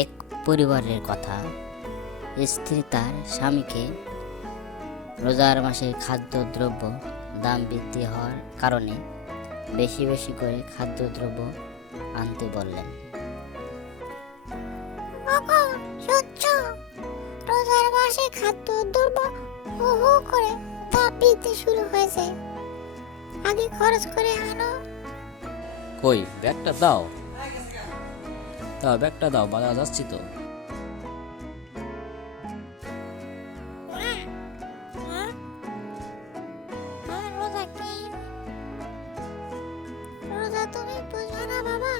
এক পরিবারের কথা। স্ত্রী তার স্বামীকে রোজার মাসে খাদ্যদ্রব্য দাম বৃদ্ধি হওয়ার কারণে বেশি বেশি করে খাদ্যদ্রব্য আনতে বললেন। ওগো, সহ্য, রোজার মাসে খাদ্যদ্রব্য হু হু করে দাম বৃদ্ধি শুরু হয়েছে, আগে খরচ করে আনো। কই ব্যাগটা দাও, ব্যাগটা দাও, বাজার যাচ্ছি তো। রোজা কি? রোজা তুমি বুঝবে না বাবা?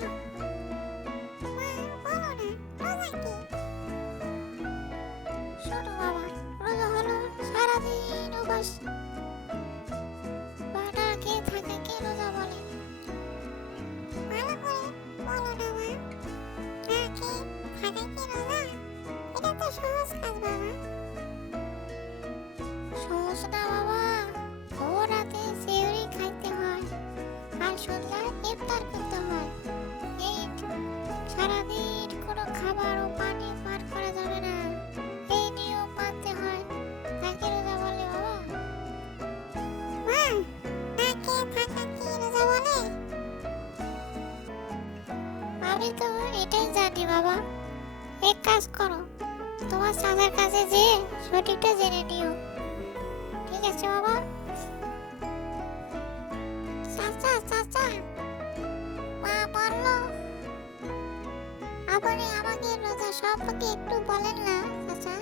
শোনো বাবা, রোজা হলো সারাদিন উপাস বা না খেয়ে থাকাকে রোজা বলে। ভালো করে বলো না মা, না খেয়ে থাকা কি রোজা? এটা তো সহজ কাজ বাবা। সহজ না বাবা, ও রাতে সেহরি খাইতে হয় আর সন্ধ্যায় ইফতার করতে হয়। এই সারাদিন কোনো খাবার ও পানি পান করা যাবে না, এই নিয়ম মানতে হয়, তাকে রোজা বলে বাবা। মা, না খেয়ে থাকা কি রোজা বলে? আমি তো এটাই জানি বাবা। এক কাজ করো, তোমার চাচার কাছে যেয়ে সঠিকটা জেনে নিও। ঠিক আছে বাবা? চাচা চাচা, মা বললো আপনি আমাকে রোজা সম্পর্কে একটু বলেন না চাচা।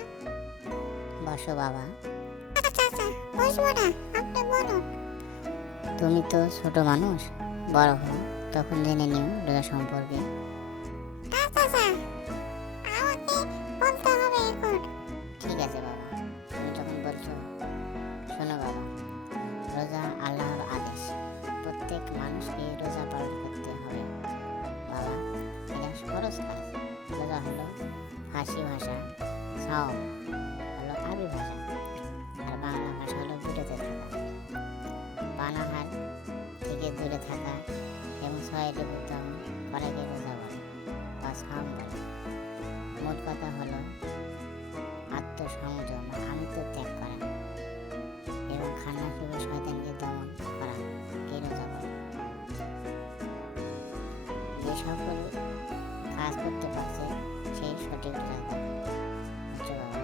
বসো বাবা, চাচা, বসবো না, আপনি বলুন। তুমি তো ছোট মানুষ, বড় হও তখন জেনে নিও রোজা সম্পর্কে। না চাচা, আমাকে বলতে হবে এখন। ঠিক আছে বাবা, তুমি যখন বলছো। শোনো বাবা, রোজা আল্লাহর আদেশ, প্রত্যেক মানুষকে রোজা পালন করতে হবে বাবা। এটা ফরজ কাজ। রোজা হলো ফার্সি ভাষা, সাওম হলো আরবি ভাষা, আর বাংলা ভাষা হলো বিরত থাকা, পানাহার থেকে দূরে থাকা এবং ছয়টি উত্তম করাকে রোজা বলে বা সাওম বলে। মোট কথা হলো আত্মসংযম, আমিত্ব ত্যাগ করা এবং খান্নাসুবে শয়তানকে দমন করা কে রোজা বলে। যে সকল কাজ করতে পারছে সেই সঠিক রোজাদার। বুঝছো বাবা?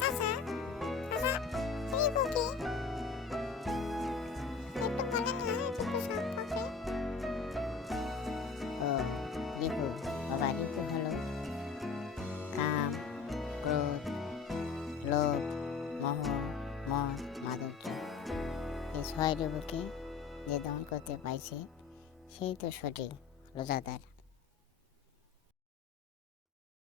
চাচা, চাচা, রিপু কি? একটু বলেন না রিপু সম্পর্কে। ও রিপু, বাবা রিপু হলো কাম, ক্রোধ, লোভ, মোহ, মদ, মাধুর্য, এই ছয় রিপুকে যে দমন করতে পারছে সেই তো সঠিক রোজাদার।